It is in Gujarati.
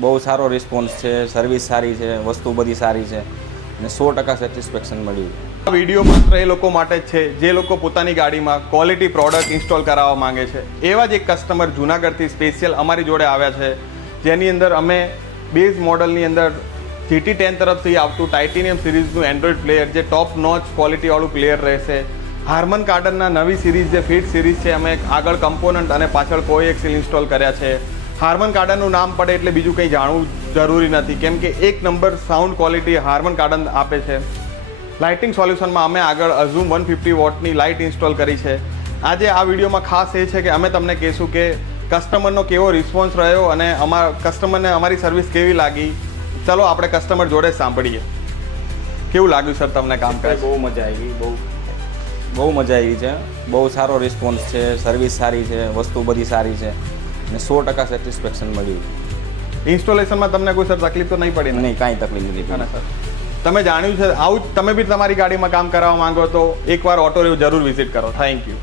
બહુ સારો રિસ્પોન્સ છે, સર્વિસ સારી છે, વસ્તુ બધી સારી છે અને 100% સેટિસ્ફેક્શન મળ્યું. આ વિડીયો માત્ર એ લોકો માટે જ છે જે લોકો પોતાની ગાડીમાં ક્વોલિટી પ્રોડક્ટ ઇન્સ્ટોલ કરાવવા માંગે છે. એવા જ એક કસ્ટમર જૂનાગઢથી સ્પેશિયલ અમારી જોડે આવ્યા છે, જેની અંદર અમે બેઝ મોડલની અંદર GT10 તરફથી આવતું ટાઇટેનિયમ સિરીઝનું એન્ડ્રોઈડ પ્લેયર, જે ટોપ નોચ ક્વોલિટીવાળું પ્લેયર રહેશે. હાર્મન કાર્ડનના નવી સિરીઝ જે ફિટ સિરીઝ છે, અમે આગળ કમ્પોનન્ટ અને પાછળ કોએક્સિલ ઇન્સ્ટોલ કર્યા છે. હાર્મન કાર્ડનનું નામ પડે એટલે બીજું કંઈ જાણવું જરૂરી નથી, કેમ કે એક નંબર સાઉન્ડ ક્વોલિટી હાર્મન કાર્ડન આપે છે. લાઇટિંગ સોલ્યુશનમાં અમે આગળ અઝૂમ 150 વોટની લાઇટ ઇન્સ્ટોલ કરી છે. આજે આ વિડીયોમાં ખાસ એ છે કે અમે તમને કહીશું કે કસ્ટમરનો કેવો રિસ્પોન્સ રહ્યો અને કસ્ટમરને અમારી સર્વિસ કેવી લાગી. ચલો આપણે કસ્ટમર જોડે સાંભળીએ. કેવું લાગ્યું સર તમને કામ કરે? બહુ મજા આવી, બહુ મજા આવી છે. બહુ સારો રિસ્પોન્સ છે, સર્વિસ સારી છે, વસ્તુ બધી સારી છે અને 100% સેટિસ્ફેક્શન મળ્યું. ઇન્સ્ટોલેશનમાં તમને કોઈ સર તકલીફ તો નહીં પડી? નહીં, કાંઈ તકલીફ નથી ના સર. તમે જાણ્યું છે આવું તમે બી તમારી ગાડીમાં કામ કરાવવા માંગો તો એકવાર ઓટો રિવ્યુ જરૂર વિઝિટ કરો. Thank you.